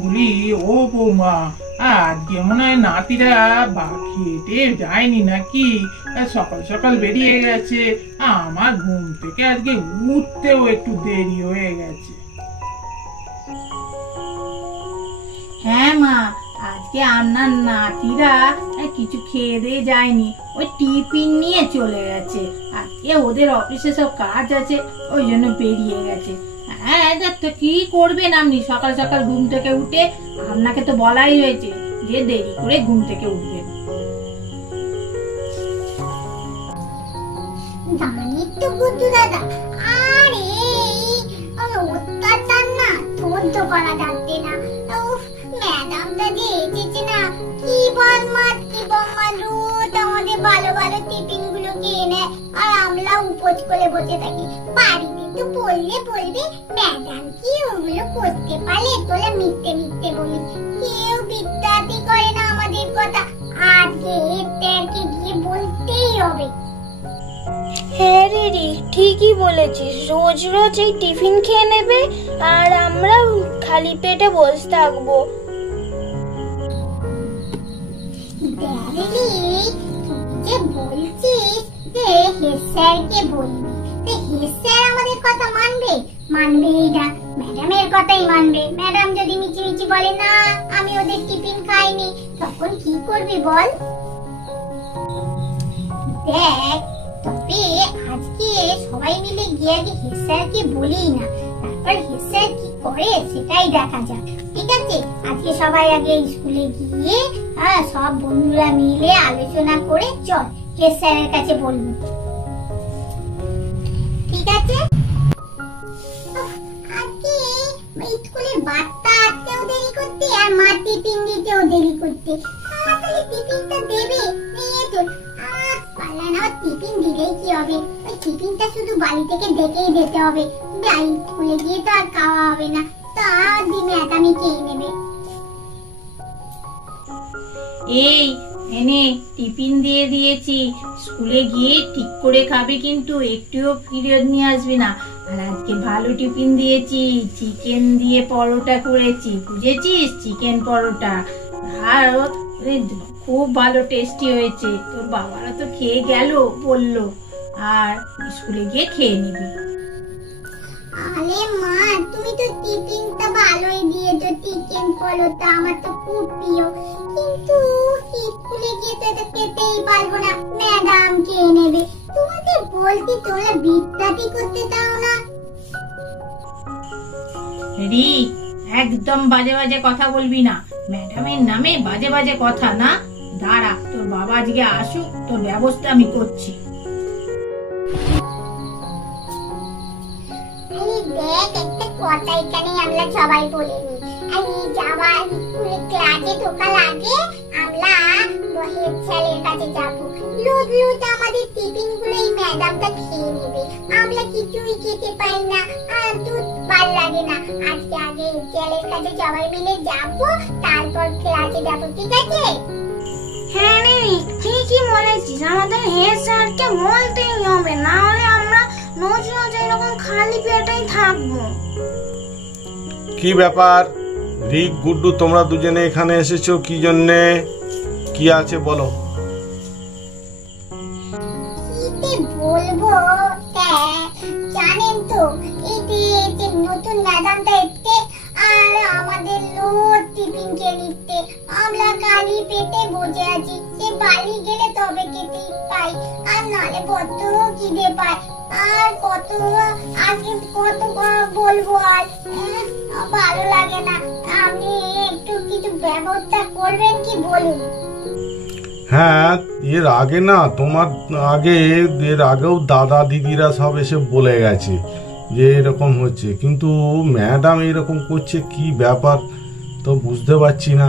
বলি ও বৌমা, আজকে মনে হয় নাতিরা খেতে যায়নি নাকি? সকাল সকাল বেরিয়ে গেছে। আমার ঘুম থেকে আজকে উঠতেও একটু দেরি হয়ে গেছে। হ্যাঁ মা, আজকে আপনার নাতিরা কিছু খেয়ে দিয়ে যায়নি, ওই টিফিন নিয়ে চলে গেছে। আজকে ওদের অফিসে সব কাজ আছে, ওই জন্য বেরিয়ে গেছে। হ্যাঁ, তো কি করবেন আপনি সকাল সকাল ঘুম থেকে উঠে? আপনাকে তো বলাই হয়েছে যে দেরি করে ঘুম থেকে উঠবেন। জানি তো বুদ্ধু দাদা, আরে অত্যাচার না সহ্য করা যাচ্ছে না। ম্যাডামটা যে এসেছে না, কি বদমাশ রোজ আমাদের ভালো ভালো টিফিন গুলো খেয়ে নেয়, আর আমরা উপোস করে বসে থাকি। বাড়িতে তো বললে বলবে ম্যাডাম কি ওগুলো করতে পারলে, তোলা মিথ্যে মিথ্যে বলি। কেউ বিদ্যার্থী করে না আমাদের কথা। আজকে এটাকে গিয়ে বলতেই হবে। হ্যাঁ রিরি, ঠিকই বলেছিস। রোজ রোজ এই টিফিন খেয়ে নেবে আর আমরা খালি পেটে বসে থাকবো। যে বলছিস যে হেড স্যারকে বলবি, হেড স্যার আমাদের কথা মানবেই না, ম্যাডামের কথাই মানবে। ম্যাডাম যদি মিছি মিছি বলে না আমি ওদের টিফিন খাইনি, তখন কি করবি বল? দেখ, তবে আজকে সবাই মিলে গিয়ে আগে হেড স্যারকে বলি না, তারপর হেড স্যার কি করে সেটাই দেখা যাক। ঠিক আছে, আজকে সবাই আগে স্কুলে গিয়ে সব বন্ধুরা মিলে আলোচনা করে চল হেড স্যারের কাছে বলবো। ঠিক আছে? আজকে স্কুলের বার্তা আসতেও দেরি করতে আর মা টিফিন দিতেও দেরি করতে। তাহলে টিফিনটা দেবে নিয়ে চল। পারলা না, টিফিন দিলেই কি হবে? ওই টিফিনটা শুধু বাড়ি থেকে ডেকেই দিতে হবে, স্কুলে গিয়ে তো আর খাওয়া হবে না। তার দিনে একামি খেয়ে নেবে। এই এনে টিফিন দিয়ে দিয়েছি, স্কুলে গিয়ে ঠিক করে খাবে, কিন্তু একটুও পিরিয়ড নিয়ে আসবি না। আর আজকে ভালো টিফিন দিয়েছি, চিকেন দিয়ে পরোটা করেছি, বুঝেছিস? চিকেন পরোটা, আর খুব ভালো টেস্টি হয়েছে। তোর বাবারা তো খেয়ে গেল বললো, আর স্কুলে গিয়ে খেয়ে নিবি। আরে মা, তুমি তো টিফিনটা ভালোই দিয়েছো, চিকেন পরোটা আমার তো খুব প্রিয়, কিন্তু স্কুলে গিয়ে তো এটা খেতেই পারবো না, ম্যাডাম খেয়ে নেবে। তোমাকে বলছি তোমরা বিদ্যাটি করতে দাও না। রি, একদম বাজে বাজে কথা বলবি না, ম্যাডামের নামে বাজে বাজে কথা না। দাঁড়া, তোর বাবা আজকে আসুক, তোর ব্যবস্থা আমি করছি। দেখ, একটা কথা এখানে আমরা সবাই বলে নি, যাওয়ার স্কুলে ক্লাসে ঢোকার আগে আমরা হেড স্যারের কাছে যাবো। লুট লুট আমাদের টিফিন গুলো এই ম্যাডামটা খেয়ে নেবে, আমরা কিছুই খেতে পাই না, আর দুধ ভাল লাগে না। আজকে আগে হেড স্যারের কাছে সবাই মিলে যাবো, তারপর ক্লাসে যাবো। ঠিক আছে? হ্যাঁ রিরি, ঠিকই বলেছিস। আমাদের হেড স্যারকে বলতেই হবে, না হলে আমরা রোজ রোজ এরকম খালি পেটেই থাকবো। কি ব্যাপার রিক, গুড্ডু, তোমরা দুজনে এখানে এসেছো কি জন্যে? কি আছে বলো। বলবো জানেন তো, এই যে নতুন ম্যাডামটা এসছে আর আমাদের লোড টিফিন খেয়ে নিচ্ছে, আমরা খালি পেটে বসে আছি। সে বাড়ি গেলে তবে খেতে পাই, আর নালে বড্ড খিদে পায়। আর কত আগে কত বলবো, আর ভালো লাগে না। আপনি একটু কিছু ব্যবস্থা করবেন কি বলুন? হ্যাঁ, এর আগে না, তোমার এর আগেও দাদা দিদিরা সব এসে বলে গেছে যে এরকম হচ্ছে, কিন্তু ম্যাডাম এরকম করছে, কি ব্যাপার তো বুঝতে পারছি না।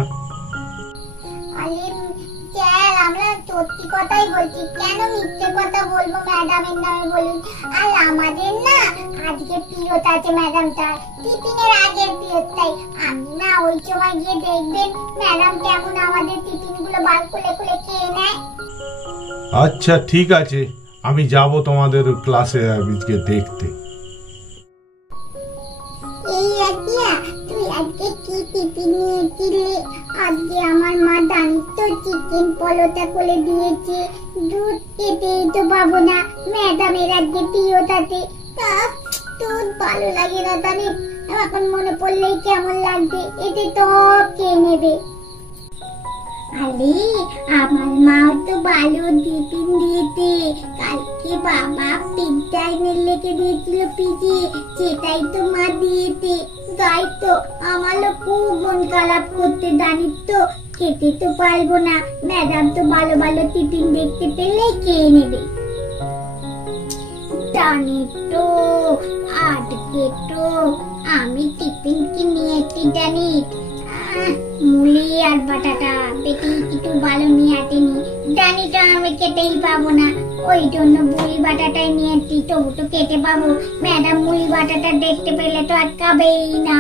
আমরা সত্যি কথাই বলছি, কেন মিথ্যে কথা বলবো ম্যাডামের নামে বলুন? আর আমাদের না আজকে পিরিয়ড আছে ম্যাডামটার, টিফিনের আগের পিরিয়ডটাই। আপনি না ওই সময় গিয়ে দেখবেন ম্যাডাম কেমন আমাদের টিফিন গুলো বার খুলে খুলে খেয়ে নেয়। আচ্ছা ঠিক আছে, আমি যাব তোমাদের ক্লাসে আজকে দেখতে। এই কাকিয়া, তুই আজকে কি টিফিন নিয়েছিলি? আজকে আমার মা দানির তো চিকেন পলোটা করে দিয়েছে। দুধ খেতেই তো পাবো না, ম্যাডামের আজকে প্রিয় তাতে। তা তোর ভালো লাগে না দানি? এখন মনে পড়লেই কেমন লাগবে, এতে তো খেয়ে নেবে। আরে আমার মাও তো ভালো টিফিন দিয়েছে। কালকে বাবা পিৎজা এনে লেগে দিয়েছিল পিজি, সেটাই তো মা দিয়েছে। তাই তো আমারও খুব মন খারাপ করতে, জানিস তো খেতে তো পারবো না। ম্যাডাম তো ভালো ভালো টিফিন দেখতে পেলে খেয়ে নেবে। জানিস তো আজকে তো আমি টিফিন কি নিয়েছি জানিস? মুলি আর বাটাটা বেটি একটু ভালো নিয়ে আসেনি, জানি তো আমি খেতেই পাবো না, ওই জন্য মুলি বাটাটাই নিয়েছি। তবু তো খেতে পাবো, ম্যাডাম মুলি বাটাটা দেখতে পেলে তো আর খাবেই না।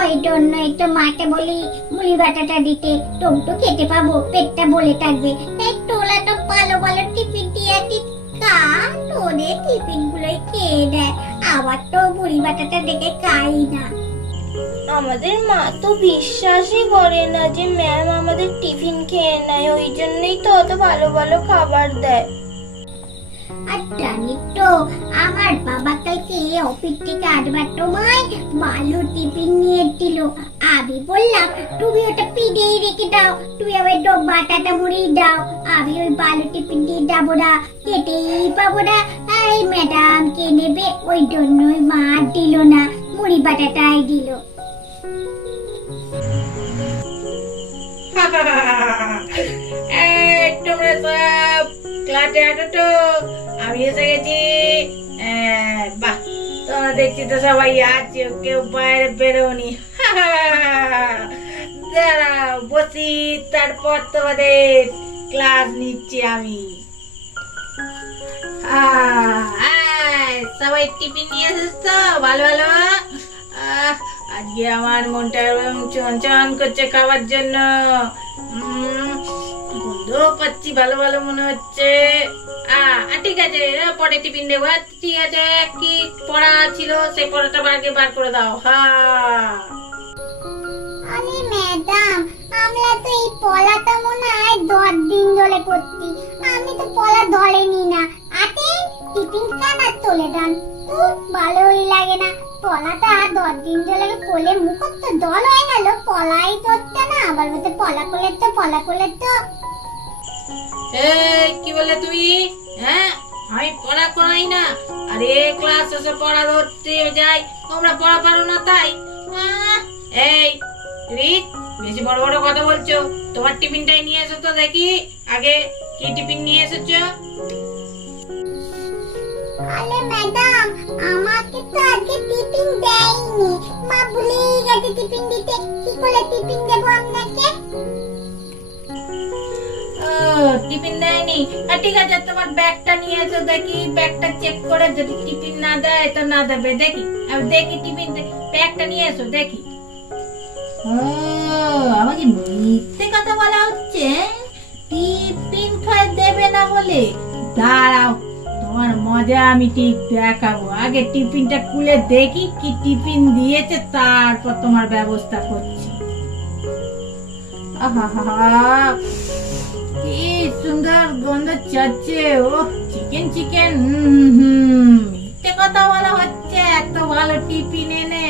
ওই জন্য একটু মাকে বলি মুলি বাটাটা দিতে, তবু তো খেতে পাবো, পেটটা বলে থাকবে। তাই তোলা তো ভালো ভালো টিফিন দিয়ে খা, তোদের টিফিন গুলোই খেয়ে দেয়, আবার তো মুলি বাটাটা দেখে খাই না। আমাদের মা তো বিশ্বাসই করে না যে ম্যাম আমাদের টিফিন খেয়ে নেয়, ওই জন্যই তো অত ভালো ভালো খাবার দেয়। আর জানিস তো আমার বাবা কালকে অফিস থেকে আসবার সময় ভালো টিফিন নিয়ে এসেছিল। আমি বললাম তুমি ওটা পিড়েই রেখে দাও, তুমি আবার বাটাটা মুড়ি দাও, আমি ওই ভালো টিফিন দিয়ে যাবো না, খেতেই পাবো না। এই ম্যাডাম কে নেবে, ওই জন্যই মা দিল না, মুড়ি বাটাটাই দিল। তোমরা সব ক্লাসে আছো তো? আমি এসে গেছি। বাহ, তোমরা দেখছি তো সবাই আছো, কেউ বাইরে বেরোনি। দাঁড়াও বসি, তারপর তোমাদের ক্লাস নিচ্ছি আমি। সবাই টিফিন নিয়ে এসেছ তো? ভালো ভালো। আজকে আমার মনটা চঞ্চন করছে খাবার জন্য। গন্ধ পাচ্ছি, ভালো ভালো মনে হচ্ছে। ঠিক আছে, পরে টিফিন দেবো। ঠিক আছে, কি পড়া ছিল সেই পড়াটা আগে বার করে দাও। আরে ম্যাডাম, আমরা তো এই পড়াটা মনে হয় 10 দিন ধরে করছি, আমি তো পড়া ধরেনি না। আতে টিফিন খান আর চলে যান, খুব ভালোই লাগে না। পড়াটা 10 দিন ধরে করলে মুখস্থ দল হয়ে গেল, পড়াই ধরছে না। আবার বলতে পড়া করলে তো কি বলে তুমি? হ্যাঁ, আমি পড়া করাই না? আরে ক্লাস শেষে পড়া ধরতে যাই, তোমরা পড়া পারো না তাই? এই রিক, বেশি বড় বড় কথা বলছো। তোমার টিফিনটাই নিয়ে এসো তো দেখি, আগে কি টিফিন নিয়ে এসেছো? আরে ম্যাডাম, আমাকে তো আজকে টিফিন দেয়নি, মা ভুলেই গেছে টিফিন দিতে। কি করে টিফিন দেবো আপনাকে? টিফিন দেয়নি? ঠিক আছে, তোমার ব্যাগটা নিয়ে এসো দেখি, ব্যাগটা চেক করে যদি টিফিন না দেয় তো না দেবে দেখি। দেখি টিফিন ব্যাগটা নিয়ে এসো দেখি। আমাকে মিথ্যে কথা বলা হচ্ছে, টিফিন খাই দেবে না বলে। দাঁড়াও, তোমার মজা আমি ঠিক দেখাবো। আগে টিফিনটা খুলে দেখি কি টিফিন দিয়েছে, তারপর তোমার ব্যবস্থা করছি। কি সুন্দর গন্ধ ছাড়ছে। ও চিকেন চিকেন। মিথ্যে কথা বলা হচ্ছে, এত ভালো টিফিন এনে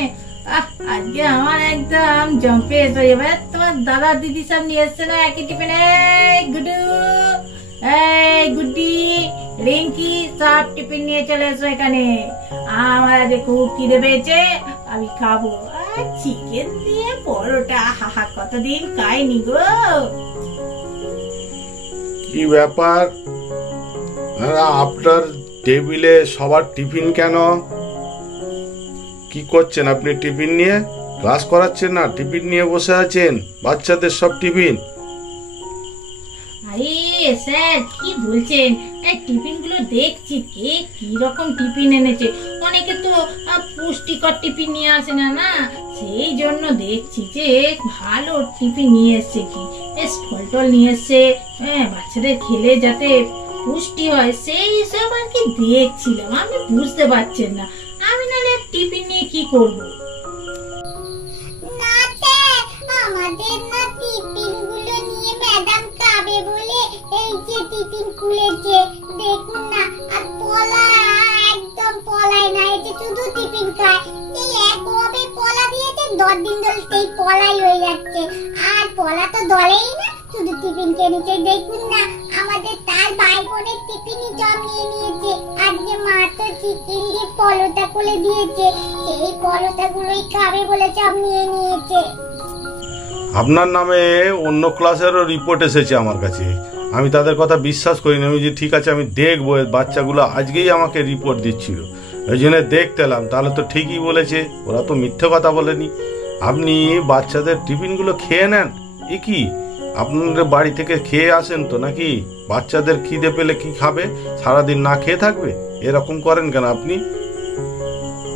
আজকে আমার একদম জম্পেস হয়ে যাবে। তোমার দাদা দিদি সব নিয়ে এসছে না একই টিফিন। গুডু, এই গুড্ডি, রিঙ্কি সব টিফিন নিয়ে চলে এসো এখানে। আমার আজকে খুব খিদে পেয়েছে, আমি খাবো চিকেন দিয়ে পরোটা। হাহা, কতদিন খাইনি গো। কি ব্যাপার, আপনার টেবিলে সবার টিফিন কেন? কি করছেন আপনি টিফিন নিয়ে? ক্লাস করাচ্ছেন না, টিফিন নিয়ে বসে আছেন, বাচ্চাদের সব টিফিন। আরে স্যার কি বলছেন? টিফিন গুলো দেখছি কে কি রকম টিফিন এনেছে। অনেকে তো পুষ্টিকর টিফিন নিয়ে আসে না, না সেই জন্য দেখছি যে ভালো টিফিন নিয়ে এসছে, কি ফল টল নিয়ে এসছে, বাচ্চাদের খেলে যাতে পুষ্টি হয় সেই সব আর কি দেখছিলাম। আমি বুঝতে পারছেন না, আমি নাহলে টিফিন নিয়ে কি কি করব? না স্যার, আমাদের না টিফিন গুলো নিয়ে ম্যাডাম খাবে বলে এই যে টিফিন খুলেছে, দেখুন না। আর পলা একদম পলায় না, এই যে শুধু টিফিন খায়। এই এক কবে পলা দিয়েছে, 10 দিন ধরে সেই পলাই হয়ে যাচ্ছে। আর পলা তো দলেই না, শুধু টিফিন খেয়ে নিচ্ছে। দেখুন না, আমাদের তার ভাই বোনের টিফিনই সব নিয়ে নিয়েছে। আজকে মা তো চিকেন দিয়ে পরোটা করে দিয়েছে, সেই পরোটা গুলোই খাবে বলে সব নিয়ে নিয়েছে। আপনার নামে অন্য ক্লাসেরও রিপোর্ট এসেছে আমার কাছে। আমি তাদের কথা বিশ্বাস করিনি। আমি যে ঠিক আছে আমি দেখবো, বাচ্চাগুলো আজকেই আমাকে রিপোর্ট দিচ্ছিল, ওই জন্য দেখতে এলাম। তাহলে তো ঠিকই বলেছে, ওরা তো মিথ্যে কথা বলেনি। আপনি বাচ্চাদের টিফিনগুলো খেয়ে নেন। এ কি, আপনাদের বাড়ি থেকে খেয়ে আসেন তো নাকি? বাচ্চাদের খিদে পেলে কি খাবে? সারাদিন না খেয়ে থাকবে? এরকম করেন কেন আপনি?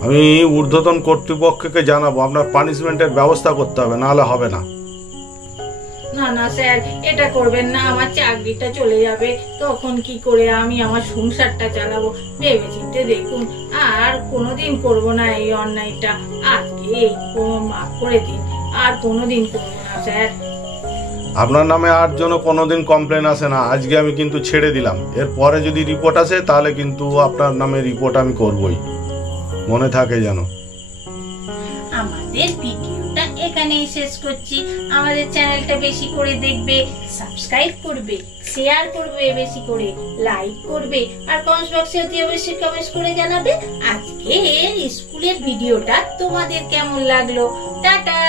আমি ঊর্ধ্বতন কর্তৃপক্ষকে জানাবো, আপনার পানিশমেন্টের ব্যবস্থা করতে হবে, নাহলে হবে না। না না স্যার, এটা করবেন না, আমার চাকরিটা চলে যাবে। তখন কি করে আমি আমার সংসারটা চালাবো? ভেবেচিন্তে দেখুন, আর কোনোদিন করব না এই অন্যায়টা। আজকে মাফ করে দিন, আর কোনোদিন করবো না স্যার। আপনার নামে আর যেন কোনোদিন কমপ্লেন আসে না। আজকে আমি কিন্তু ছেড়ে দিলাম। এরপরে যদি রিপোর্ট আসে তাহলে কিন্তু আপনার নামে রিপোর্ট আমি করবই, মনে থাকে যেন। আমাদের ভিডিওটা এখানেই শেষ করছি। আমাদের চ্যানেলটা বেশি করে দেখবে, সাবস্ক্রাইব করবে, শেয়ার করবে, বেশি করে লাইক করবে, আর কমেন্ট বক্সে অতি অবশ্যই কমেন্ট করে জানাবে আজকের স্কুলের ভিডিওটা তোমাদের কেমন লাগলো। টাটা।